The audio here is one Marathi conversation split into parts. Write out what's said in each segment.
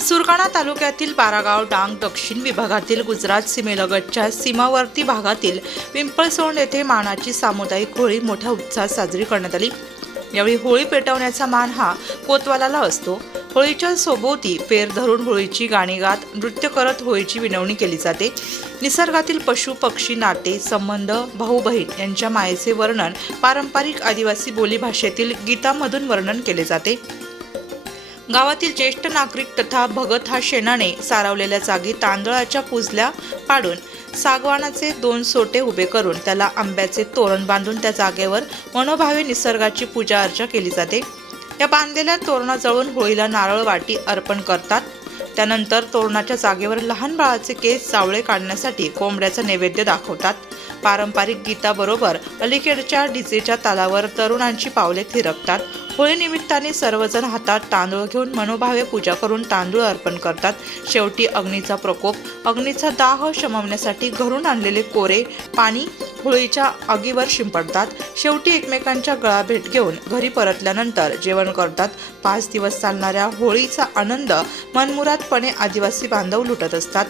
सुरगाणा तालुक्यातील बारागाव डांग दक्षिण विभागातील गुजरात सीमेलगतच्या सीमावर्ती भागातील पिंपळसोंड येथे मानाची सामुदायिक होळी मोठ्या उत्साहात साजरी करण्यात आली. यावेळी होळी पेटवण्याचा मान हा कोतवालाला असतो. होळीच्या सोबोती पेर धरून होळीची गाणी गात नृत्य करत होळीची विनवणी केली जाते. निसर्गातील पशु पक्षी नाते संबंध भाऊ बहीण यांच्या मायेचे वर्णन पारंपरिक आदिवासी बोलीभाषेतील गीतामधून वर्णन केले जाते. गावातील ज्येष्ठ नागरिक तथा भगत हा शेणाने सारवलेल्या जागी तांदळाच्या पुजल्या पाडून सागवानाचे दोन सोटे उभे करून त्याला आंब्याचे तोरण बांधून त्या जागेवर मनोभावे निसर्गाची पूजा अर्चा केली जाते. या बांधलेल्या तोरणाजवळून होळीला नारळ वाटी अर्पण करतात. त्यानंतर तोरणाच्या जागेवर लहान बाळाचे केस जावळे काढण्यासाठी कोंबड्याचा नैवेद्य दाखवतात. पारंपरिक गीताबरोबर अलीकडच्या डीजेच्या तालावर तरुणांची पावले थिरकतात होळी निमित्ताने सर्वजण हातात तांदूळ घेऊन मनोभावे पूजा करून तांदूळ अर्पण करतात. शेवटी अग्नीचा प्रकोप अग्नीचा दाह शमवण्यासाठी घरून आणलेले कोरे पाणी होळीच्या आगीवर शिंपडतात. शेवटी एकमेकांच्या गळा भेट घेऊन घरी परतल्यानंतर जेवण करतात. पाच दिवस चालणाऱ्या होळीचा आनंद मनमुरादपणे आदिवासी बांधव लुटत असतात.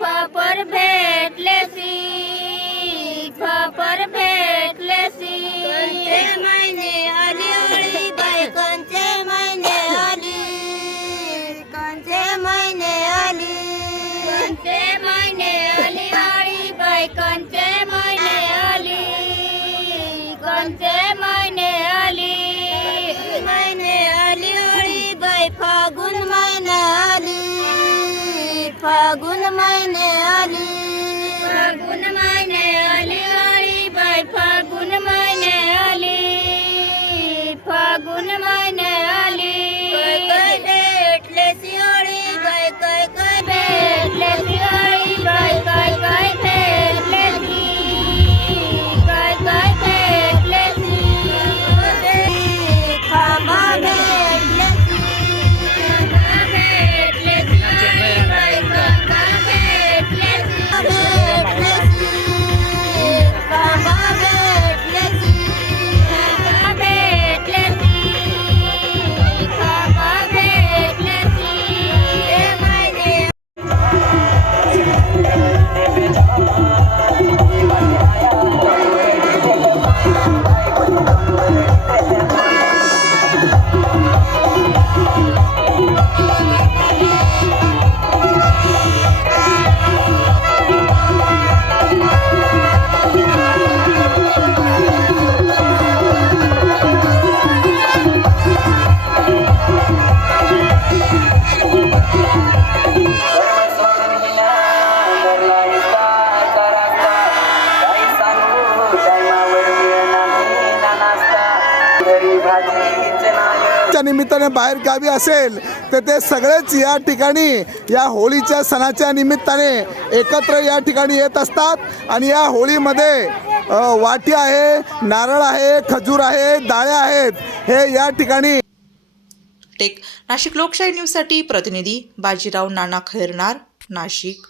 फापर भेटले सी फापर भेटले सी. मने आली ओळी बाय कोणते मने आली? कोणते महिने आली? कोणते महिने आली आळी बाई कोणते महिने आली? कोणते आली फागुन महिने आली फागुन महिने आली आळी बाई फागुन महिने आली फागुन महिने आली च्या निमित्ताने बाहेर गावी असेल तर ते सगळेच या ठिकाणी या होळीच्या सणाच्या निमित्ताने एकत्र या ठिकाणी येत असतात. आणि या होळीमध्ये वाटी आहे नारळ आहे खजूर आहे डाळ्या आहेत हे या ठिकाणी टेक नाशिक लोकशाही न्यूजसाठी प्रतिनिधी बाजीराव नाना खैरनार नाशिक.